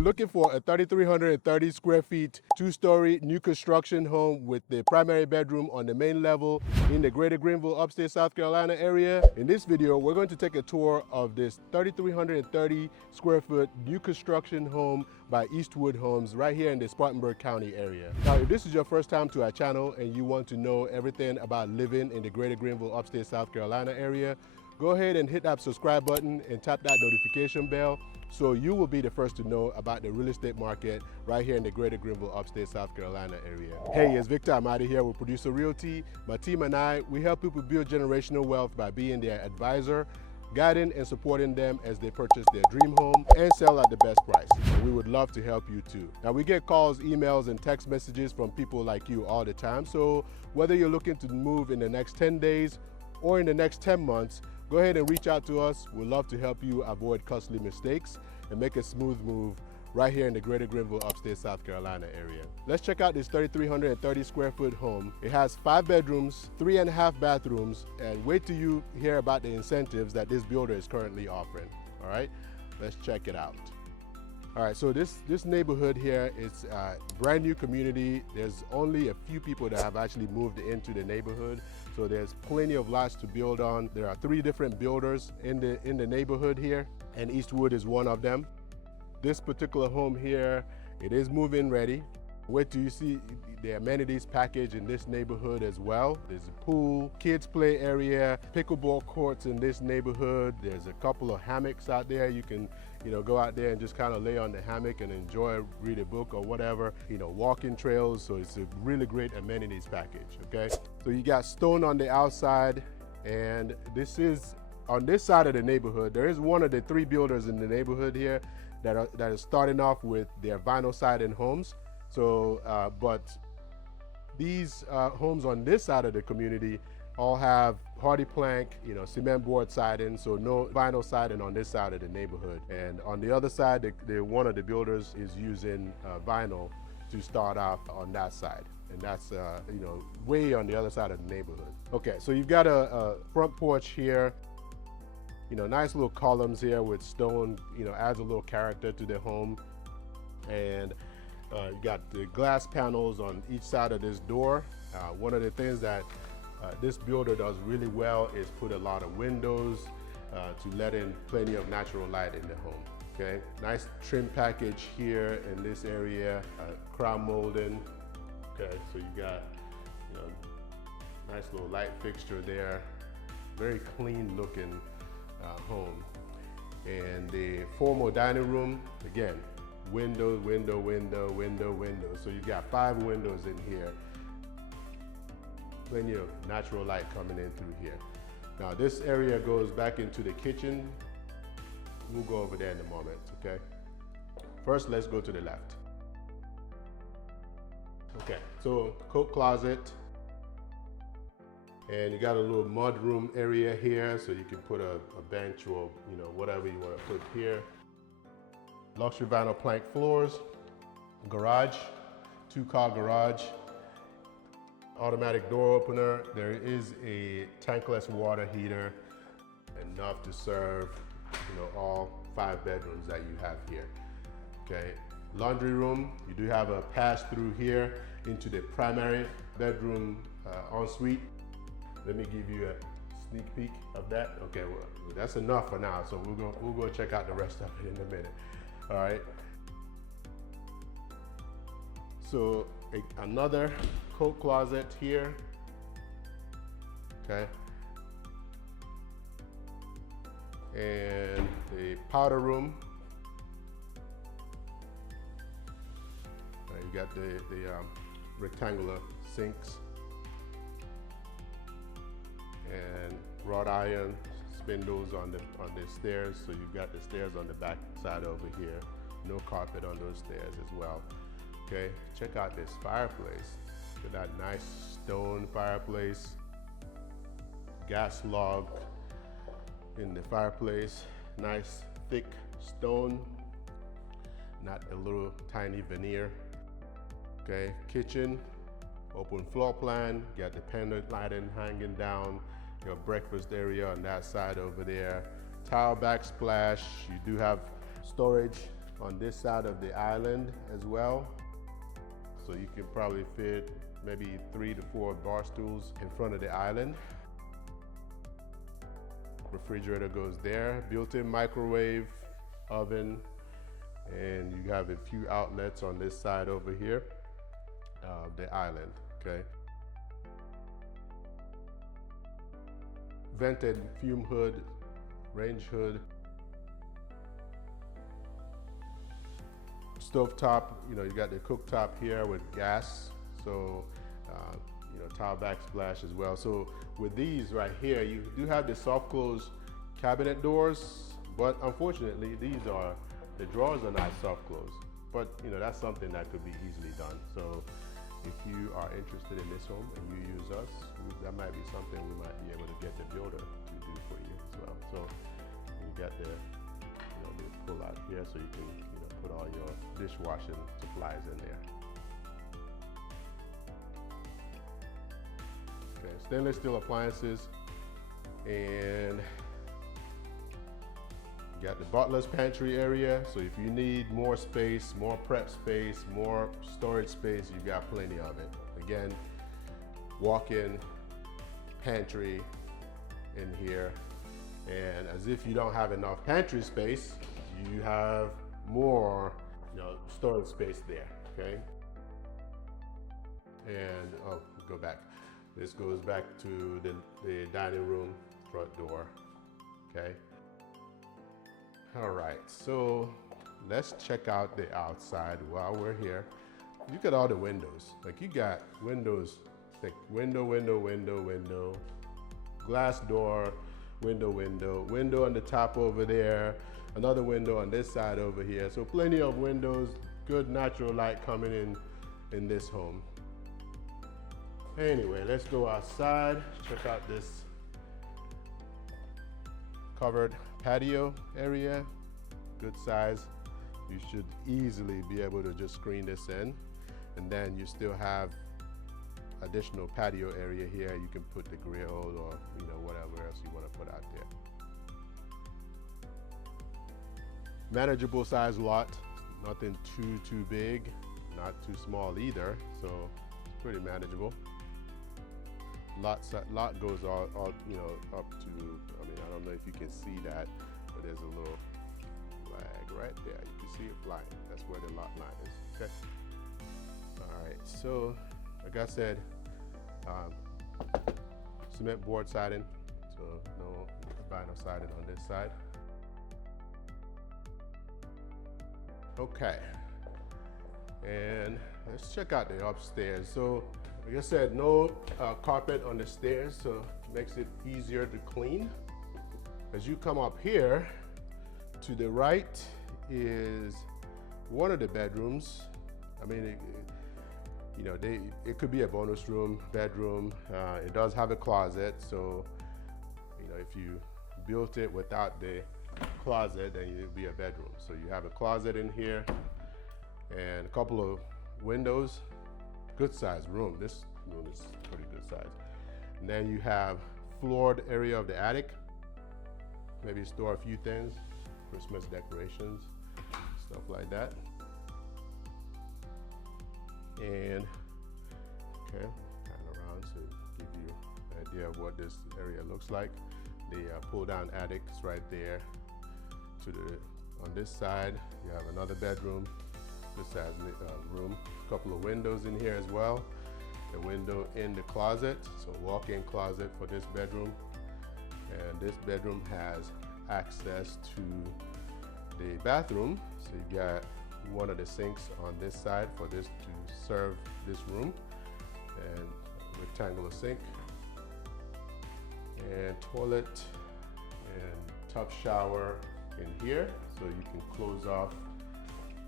you're looking for a 3,330 square feet, two-story new construction home with the primary bedroom on the main level in the greater Greenville, upstate South Carolina area, in this video, we're going to take a tour of this 3,330 square foot new construction home by Eastwood Homes right here in the Spartanburg County area. Now, if this is your first time to our channel and you want to know everything about living in the greater Greenville, upstate South Carolina area, go ahead and hit that subscribe button and tap that notification bell so you will be the first to know about the real estate market right here in the greater Greenville, upstate South Carolina area. Hey, it's Victor. I'm out of here with Producer Realty. My team and I, we help people build generational wealth by being their advisor, guiding and supporting them as they purchase their dream home and sell at the best price. And we would love to help you too. Now, we get calls, emails, and text messages from people like you all the time. So whether you're looking to move in the next 10 days or in the next 10 months, go ahead and reach out to us. We'd love to help you avoid costly mistakes and make a smooth move right here in the greater Greenville, upstate South Carolina area. Let's check out this 3,330 square foot home. It has 5 bedrooms, 3.5 bathrooms, and wait till you hear about the incentives that this builder is currently offering. All right, let's check it out. All right, so this neighborhood here is a brand new community. There's only a few people that have actually moved into the neighborhood, so there's plenty of lots to build on. There are 3 different builders in the neighborhood here, and Eastwood is one of them. This particular home here, it is move-in ready. Wait till you see the amenities package in this neighborhood as well. There's a pool, kids play area, pickleball courts in this neighborhood. There's a couple of hammocks out there. You can, go out there and just kind of lay on the hammock and enjoy, read a book or whatever. Walking trails. So it's a really great amenities package. Okay. So you got stone on the outside, and this is on this side of the neighborhood. There is one of the 3 builders in the neighborhood here that is starting off with their vinyl siding homes. So, but these homes on this side of the community all have hardy plank, cement board siding, so no vinyl siding on this side of the neighborhood. And on the other side, one of the builders is using vinyl to start off on that side. And that's, way on the other side of the neighborhood. Okay, so you've got a front porch here. Nice little columns here with stone, adds a little character to the home. And you got the glass panels on each side of this door. One of the things that this builder does really well is put a lot of windows to let in plenty of natural light in the home. Okay, nice trim package here in this area, crown molding. Okay, so you got nice little light fixture there. Very clean looking home. And the formal dining room, again, window. So you got 5 windows in here. Plenty of natural light coming in through here. Now this area goes back into the kitchen. We'll go over there in a moment, okay? First, let's go to the left. Okay, so coat closet. And you got a little mudroom area here, so you can put a bench or whatever you want to put here. Luxury vinyl plank floors, garage, 2-car garage, automatic door opener. There is a tankless water heater, enough to serve all 5 bedrooms that you have here. Okay, laundry room. You do have a pass through here into the primary bedroom ensuite. Let me give you a sneak peek of that. Okay, well, that's enough for now. So we'll go check out the rest of it in a minute. All right. So another coat closet here. Okay. And the powder room. You got the rectangular sinks. And wrought iron spindles on the stairs, so you've got the stairs on the back side over here. No carpet on those stairs as well. Okay, check out this fireplace. Look at that nice stone fireplace. Gas log in the fireplace. Nice thick stone, not a little tiny veneer. Okay, kitchen. Open floor plan, got the pendant lighting hanging down, your breakfast area on that side over there. Tile backsplash, you do have storage on this side of the island as well. So you can probably fit maybe 3 to 4 bar stools in front of the island. Refrigerator goes there, built-in microwave, oven, and you have a few outlets on this side over here of the island, okay? Vented fume hood, range hood. Stovetop, you got the cooktop here with gas, so tile backsplash as well. So with these right here, you do have the soft close cabinet doors, but unfortunately the drawers are not soft close. But that's something that could be easily done. So if you are interested in this home and you use us, that might be something we might be able to get the builder to do for you as well. So you got the pull out here, so you can put all your dishwashing supplies in there. Okay, stainless steel appliances, and you got the butler's pantry area. So if you need more space, more prep space, more storage space, you got plenty of it. Again, walk-in pantry in here, and as if you don't have enough pantry space, you have more storage space there, okay? And go back. This goes back to the dining room front door, okay? All right, so let's check out the outside while we're here. Look at all the windows. Like, you got windows, like window, glass door, window on the top over there, another window on this side over here. So plenty of windows, good natural light coming in this home. Anyway, let's go outside, check out this covered patio area, good size. You should easily be able to just screen this in, and then you still have additional patio area here. You can put the grill or whatever else you want to put out there. Manageable size lot, nothing too big, not too small either, so it's pretty manageable. Lot goes all up to, I don't know if you can see that, but there's a little flag right there. You can see it flying. That's where the lot line is, okay? All right, so like I said, cement board siding, so no vinyl siding on this side. Okay, and let's check out the upstairs. So like I said, no carpet on the stairs, so it makes it easier to clean. As you come up here, to the right is one of the bedrooms. It could be a bonus room, bedroom. It does have a closet, so if you built it without the closet, then it would be a bedroom. So you have a closet in here and a couple of windows. Good size room. This room is pretty good size. And then you have floored area of the attic. Maybe store a few things, Christmas decorations, stuff like that. And okay, kind of around to give you an idea of what this area looks like. The pull down attic is right there. On this side, you have another bedroom, good size room. A couple of windows in here as well. The window in the closet, so walk-in closet for this bedroom. And this bedroom has access to the bathroom. So you got one of the sinks on this side for this to serve this room, and rectangular sink, and toilet and tub shower in here. So you can close off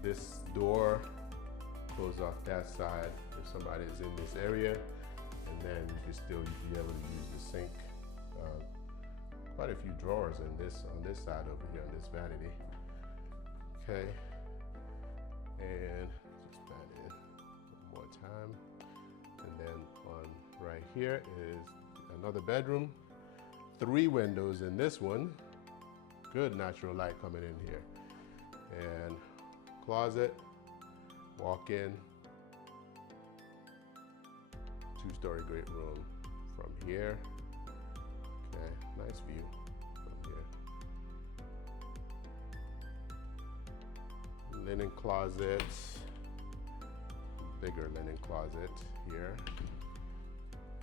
this door, close off that side if somebody is in this area, and then you can still be able to use the sink. Quite a few drawers on this side over here on this vanity. Okay, and just back in one more time, and then on right here is another bedroom. 3 windows in this one. Good natural light coming in here, and closet, walk in, two-story great room from here. Okay, nice view from here. Linen closet, bigger linen closet here.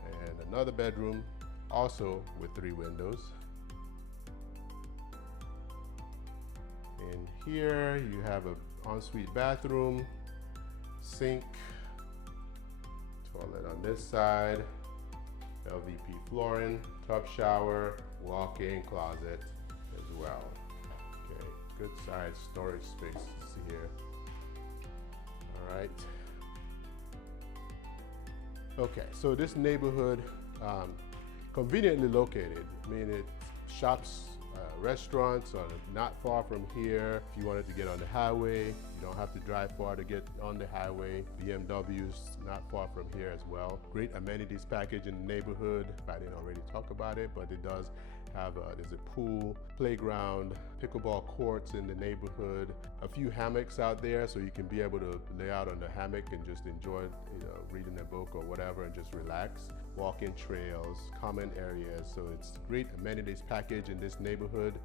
And another bedroom, also with 3 windows. In here, you have an ensuite bathroom, sink, toilet on this side, LVP flooring, tub shower, walk-in closet as well. Okay, good size storage spaces here. All right. Okay, so this neighborhood, conveniently located. I mean, it shops, restaurants are not far from here. If you wanted to get on the highway, you don't have to drive far to get on the highway. BMW's not far from here as well. Great amenities package in the neighborhood. If I didn't already talk about it, but it does have there's a pool, playground, pickleball courts in the neighborhood, a few hammocks out there so you can be able to lay out on the hammock and just enjoy, you know, reading a book or whatever and just relax. Walking trails, common areas, so it's a great amenities package in this neighborhood.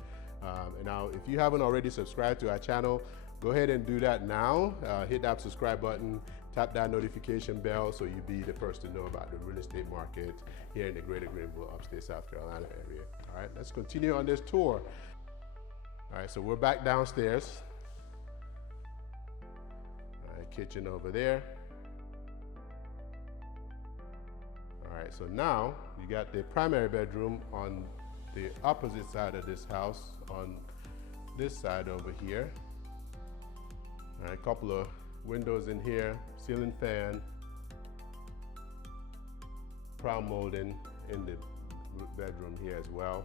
And now, if you haven't already subscribed to our channel, go ahead and do that now. Hit that subscribe button, tap that notification bell so you'll be the first to know about the real estate market here in the greater Greenville, upstate South Carolina area. All right, let's continue on this tour. All right, so we're back downstairs. All right, kitchen over there. All right, so now you got the primary bedroom on the opposite side of this house, on this side over here. All right, a couple of windows in here, ceiling fan, crown molding in the bedroom here as well.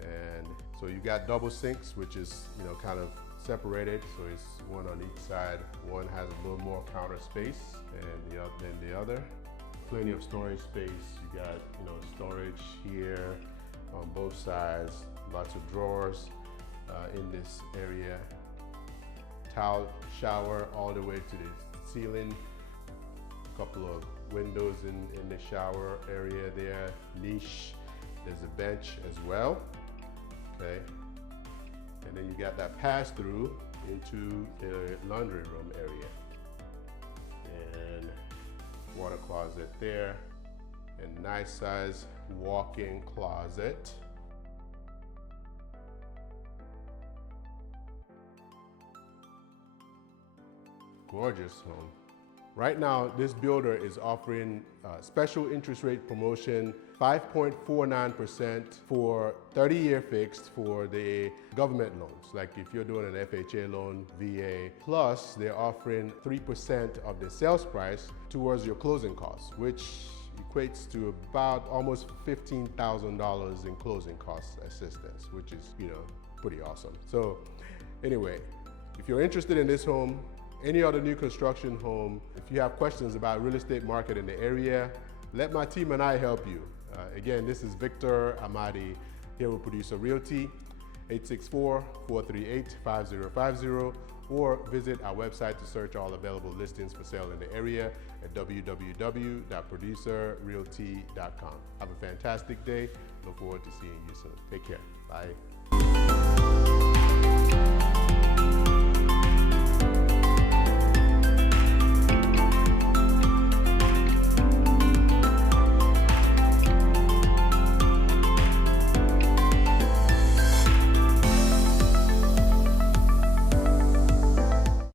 And so you got double sinks, which is, you know, kind of separated. So it's one on each side. One has a little more counter space and than the other. Plenty of storage space. You got, you know, storage here on both sides. Lots of drawers in this area. Tile shower all the way to the ceiling. A couple of windows in the shower area there. Niche. There's a bench as well. Okay. And then you got that pass through into the laundry room area. And water closet there. And nice size walk-in closet. Gorgeous home. Right now, this builder is offering special interest rate promotion, 5.49% for 30-year fixed for the government loans. Like if you're doing an FHA loan, VA, plus they're offering 3% of the sales price towards your closing costs, which equates to about almost $15,000 in closing cost assistance, which is, you know, pretty awesome. So anyway, if you're interested in this home, any other new construction home, if you have questions about real estate market in the area, let my team and I help you. Again, this is Victor Amadi here with Producer Realty, 864-438-5050, or visit our website to search all available listings for sale in the area at www.producerrealty.com. Have a fantastic day. Look forward to seeing you soon. Take care. Bye.